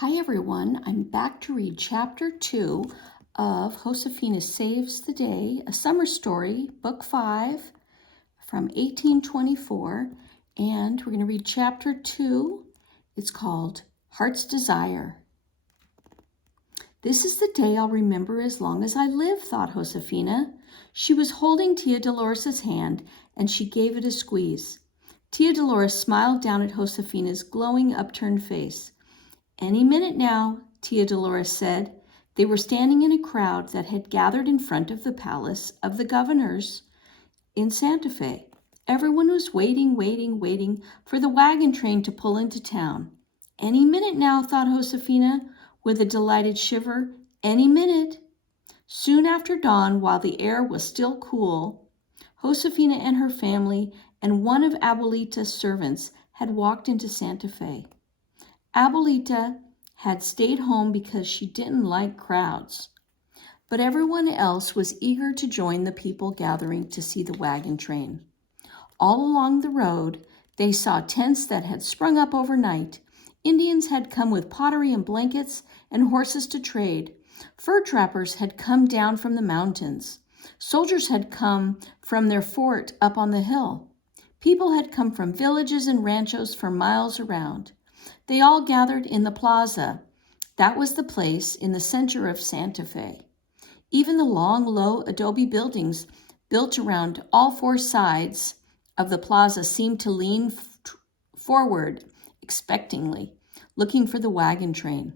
Hi everyone, I'm back to read Chapter 2 of Josefina Saves the Day, a summer story, Book 5 from 1824, and we're going to read Chapter 2. It's called Heart's Desire. This is the day I'll remember as long as I live, thought Josefina. She was holding Tia Dolores' hand, and she gave it a squeeze. Tia Dolores smiled down at Josefina's glowing upturned face. Any minute now, Tia Dolores said. They were standing in a crowd that had gathered in front of the palace of the governors in Santa Fe. Everyone was waiting for the wagon train to pull into town. Any minute now, thought Josefina, with a delighted shiver. Any minute. Soon after dawn, while the air was still cool, Josefina and her family and one of Abuelita's servants had walked into Santa Fe. Abuelita had stayed home because she didn't like crowds, but everyone else was eager to join the people gathering to see the wagon train. All along the road, they saw tents that had sprung up overnight. Indians had come with pottery and blankets and horses to trade. Fur trappers had come down from the mountains. Soldiers had come from their fort up on the hill. People had come from villages and ranchos for miles around. They all gathered in the plaza. That was the place in the center of Santa Fe. Even the long, low adobe buildings built around all four sides of the plaza seemed to lean forward expectantly, looking for the wagon train.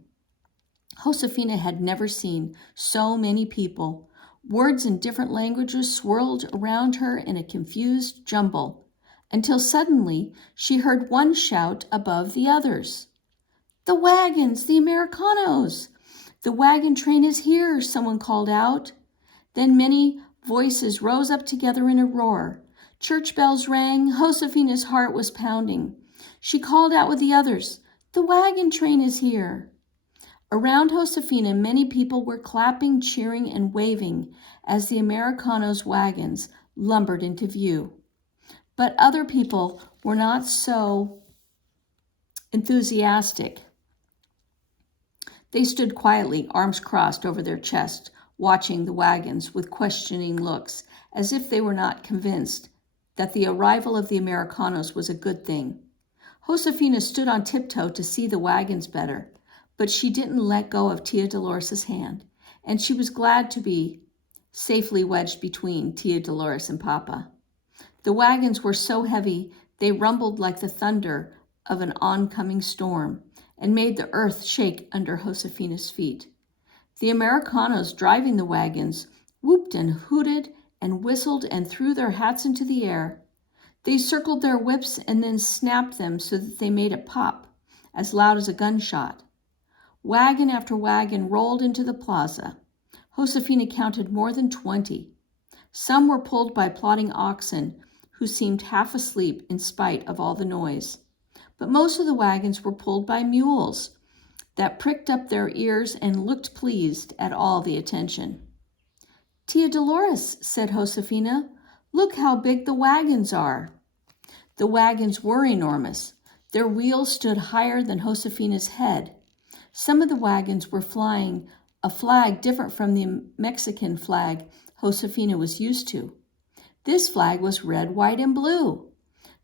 Josefina had never seen so many people. Words in different languages swirled around her in a confused jumble, until suddenly she heard one shout above the others. The wagons, the Americanos! The wagon train is here, someone called out. Then many voices rose up together in a roar. Church bells rang. Josefina's heart was pounding. She called out with the others, the wagon train is here. Around Josefina, many people were clapping, cheering, and waving as the Americanos' wagons lumbered into view. But other people were not so enthusiastic. They stood quietly, arms crossed over their chest, watching the wagons with questioning looks, as if they were not convinced that the arrival of the Americanos was a good thing. Josefina stood on tiptoe to see the wagons better, but she didn't let go of Tia Dolores' hand, and she was glad to be safely wedged between Tia Dolores and Papa. The wagons were so heavy they rumbled like the thunder of an oncoming storm and made the earth shake under Josefina's feet. The Americanos driving the wagons whooped and hooted and whistled and threw their hats into the air. They circled their whips and then snapped them so that they made a pop as loud as a gunshot. Wagon after wagon rolled into the plaza. Josefina counted more than 20. Some were pulled by plodding oxen who seemed half asleep in spite of all the noise. But most of the wagons were pulled by mules that pricked up their ears and looked pleased at all the attention. Tia Dolores, said Josefina, look how big the wagons are. The wagons were enormous. Their wheels stood higher than Josefina's head. Some of the wagons were flying a flag different from the Mexican flag Josefina was used to. This flag was red, white, and blue.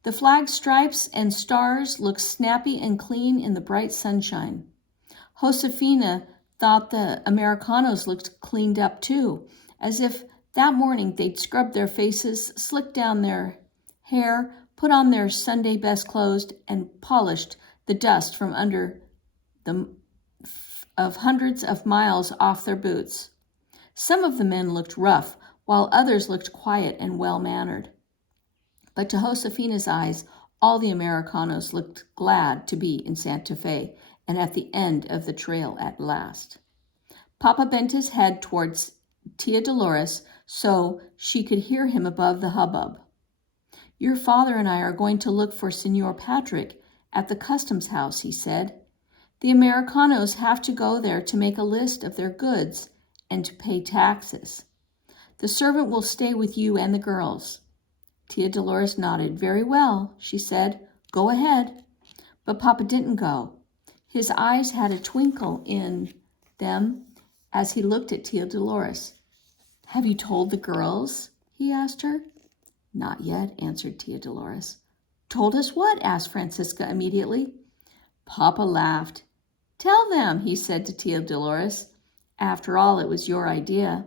The flag's stripes and stars looked snappy and clean in the bright sunshine. Josefina thought the Americanos looked cleaned up too, as if that morning they'd scrubbed their faces, slicked down their hair, put on their Sunday best clothes, and polished the dust from under of hundreds of miles off their boots. Some of the men looked rough, while others looked quiet and well-mannered. But to Josefina's eyes, all the Americanos looked glad to be in Santa Fe and at the end of the trail at last. Papa bent his head towards Tia Dolores so she could hear him above the hubbub. Your father and I are going to look for Senor Patrick at the customs house, he said. The Americanos have to go there to make a list of their goods and to pay taxes. The servant will stay with you and the girls. Tia Dolores nodded. Very well, she said. Go ahead. But Papa didn't go. His eyes had a twinkle in them as he looked at Tia Dolores. "Have you told the girls?" he asked her. "Not yet," answered Tia Dolores. "Told us what?" asked Francisca immediately. Papa laughed. "Tell them," he said to Tia Dolores. "After all, it was your idea.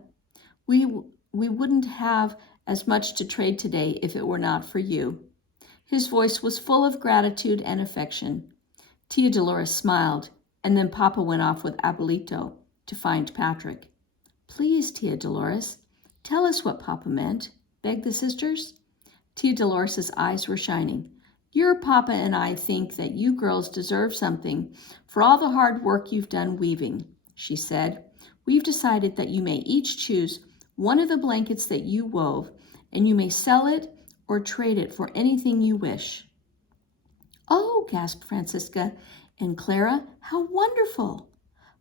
We wouldn't have as much to trade today if it were not for you." His voice was full of gratitude and affection. Tia Dolores smiled, and then Papa went off with Abuelito to find Patrick. "Please, Tia Dolores, tell us what Papa meant," begged the sisters. Tia Dolores' eyes were shining. "Your Papa and I think that you girls deserve something for all the hard work you've done weaving," she said. "We've decided that you may each choose one of the blankets that you wove, and you may sell it or trade it for anything you wish." "Oh," gasped Francisca and Clara, "how wonderful!"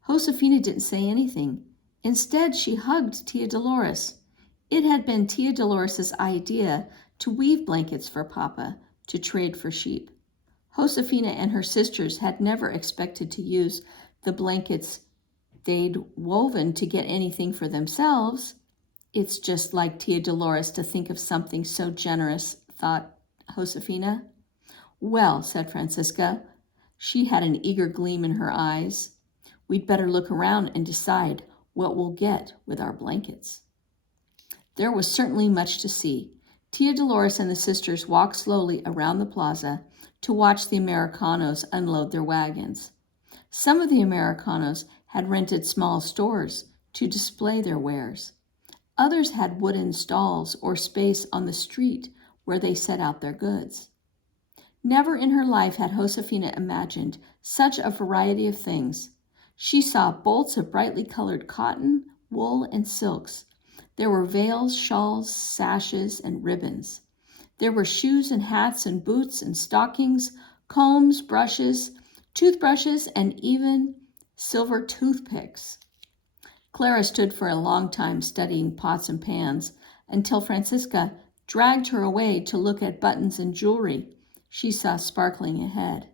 Josefina didn't say anything. Instead, she hugged Tia Dolores. It had been Tia Dolores' idea to weave blankets for Papa to trade for sheep. Josefina and her sisters had never expected to use the blankets they'd woven to get anything for themselves. "It's just like Tia Dolores to think of something so generous," thought Josefina. "Well," said Francisca. She had an eager gleam in her eyes. "We'd better look around and decide what we'll get with our blankets." There was certainly much to see. Tia Dolores and the sisters walked slowly around the plaza to watch the Americanos unload their wagons. Some of the Americanos had rented small stores to display their wares. Others had wooden stalls or space on the street where they set out their goods. Never in her life had Josefina imagined such a variety of things. She saw bolts of brightly colored cotton, wool, and silks. There were veils, shawls, sashes, and ribbons. There were shoes and hats and boots and stockings, combs, brushes, toothbrushes, and even silver toothpicks. Clara stood for a long time studying pots and pans until Francisca dragged her away to look at buttons and jewelry she saw sparkling ahead.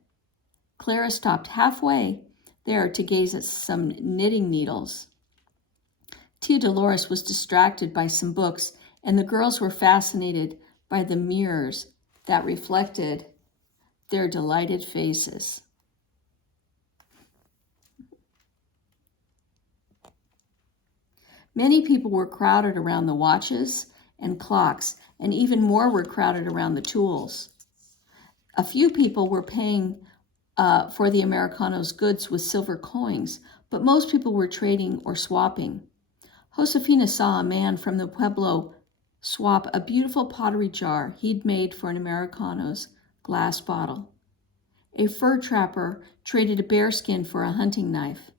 Clara stopped halfway there to gaze at some knitting needles. Tia Dolores was distracted by some books, and the girls were fascinated by the mirrors that reflected their delighted faces. Many people were crowded around the watches and clocks, and even more were crowded around the tools. A few people were paying for the Americanos' goods with silver coins, but most people were trading or swapping. Josefina saw a man from the Pueblo swap a beautiful pottery jar he'd made for an Americano's glass bottle. A fur trapper traded a bearskin for a hunting knife.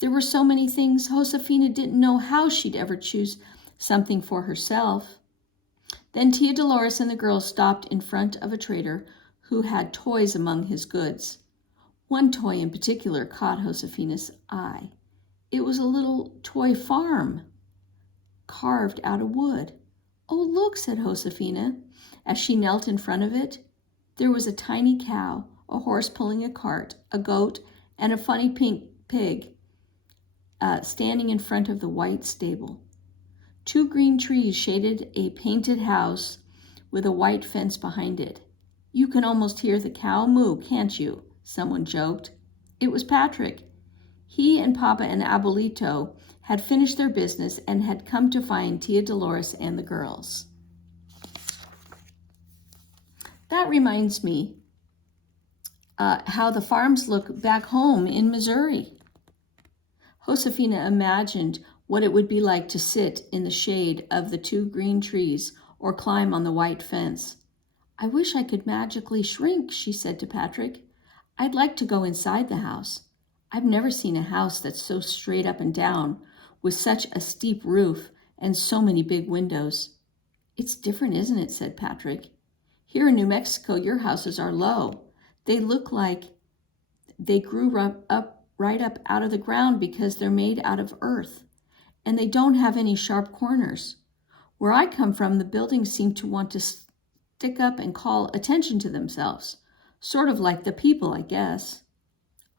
There were so many things, Josefina didn't know how she'd ever choose something for herself. Then Tia Dolores and the girls stopped in front of a trader who had toys among his goods. One toy in particular caught Josefina's eye. It was a little toy farm carved out of wood. "Oh, look," said Josefina as she knelt in front of it. There was a tiny cow, a horse pulling a cart, a goat, and a funny pink pig standing in front of the white stable. Two green trees shaded a painted house with a white fence behind it. "You can almost hear the cow moo, can't you?" someone joked. It was Patrick. He and Papa and Abuelito had finished their business and had come to find Tia Dolores and the girls. That reminds me how the farms look back home in Missouri. Josefina imagined what it would be like to sit in the shade of the two green trees or climb on the white fence. "I wish I could magically shrink," she said to Patrick. "I'd like to go inside the house. I've never seen a house that's so straight up and down, with such a steep roof and so many big windows." "It's different, isn't it?" said Patrick. "Here in New Mexico, your houses are low. They look like they grew right up out of the ground because they're made out of earth, and they don't have any sharp corners. Where I come from, the buildings seem to want to stick up and call attention to themselves, sort of like the people, I guess."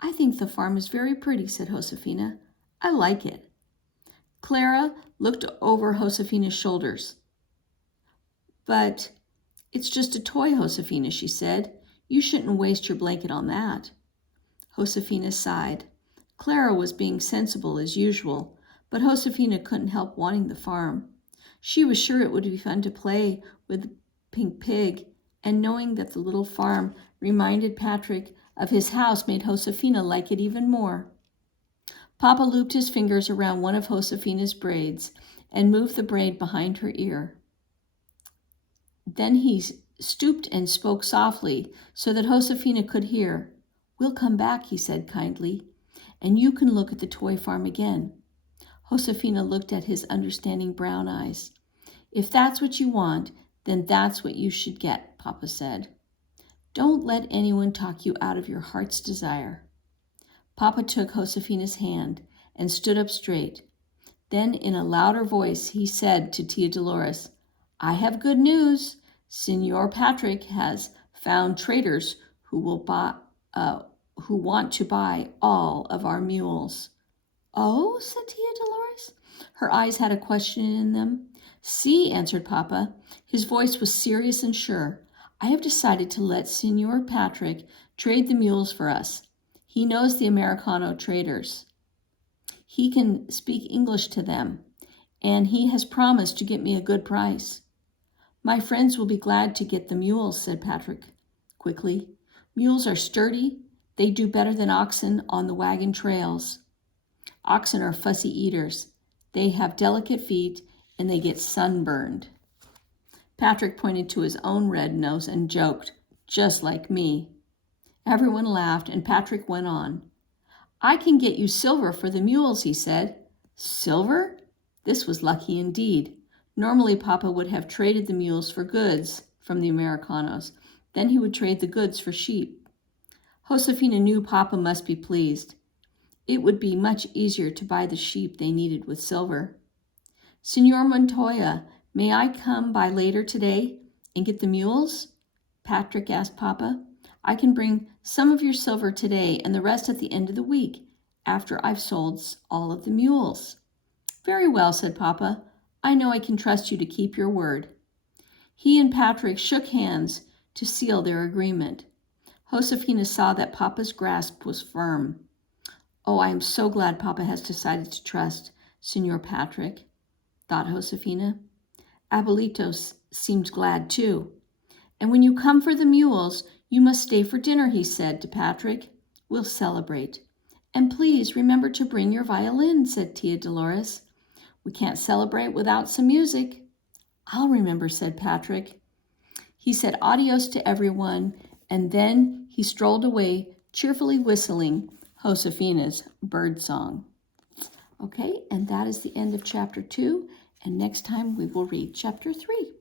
I think the farm is very pretty, said Josefina. I like it. Clara looked over Josefina's shoulders. But it's just a toy, Josefina, she said. You shouldn't waste your blanket on that. Josefina sighed. Clara was being sensible as usual, but Josefina couldn't help wanting the farm. She was sure it would be fun to play with the pink pig, and knowing that the little farm reminded Patrick of his house made Josefina like it even more. Papa looped his fingers around one of Josefina's braids and moved the braid behind her ear. Then he stooped and spoke softly so that Josefina could hear. We'll come back, he said kindly, and you can look at the toy farm again. Josefina looked at his understanding brown eyes. If that's what you want, then that's what you should get, Papa said. Don't let anyone talk you out of your heart's desire. Papa took Josefina's hand and stood up straight. Then in a louder voice he said to Tia Dolores, I have good news. Senor Patrick has found traders who want to buy all of our mules. Oh, said Tia Dolores. Her eyes had a question in them. See, answered Papa. His voice was serious and sure. I have decided to let Senor Patrick trade the mules for us. He knows the Americano traders. He can speak English to them, and he has promised to get me a good price. My friends will be glad to get the mules, said Patrick quickly. Mules are sturdy. They do better than oxen on the wagon trails. Oxen are fussy eaters. They have delicate feet, and they get sunburned. Patrick pointed to his own red nose and joked, just like me. Everyone laughed, and Patrick went on. I can get you silver for the mules, he said. Silver? This was lucky indeed. Normally, Papa would have traded the mules for goods from the Americanos. Then he would trade the goods for sheep. Josefina knew Papa must be pleased. It would be much easier to buy the sheep they needed with silver. Senor Montoya, may I come by later today and get the mules? Patrick asked Papa. I can bring some of your silver today and the rest at the end of the week, after I've sold all of the mules. Very well, said Papa. I know I can trust you to keep your word. He and Patrick shook hands to seal their agreement. Josefina saw that Papa's grasp was firm. Oh, I am so glad Papa has decided to trust Senor Patrick, thought Josefina. Abuelito seemed glad too. And when you come for the mules, you must stay for dinner, he said to Patrick. We'll celebrate. And please remember to bring your violin, said Tia Dolores. We can't celebrate without some music. I'll remember, said Patrick. He said adios to everyone, and then he strolled away, cheerfully whistling Josefina's bird song. Okay, and that is the end of chapter 2, and next time we will read chapter 3.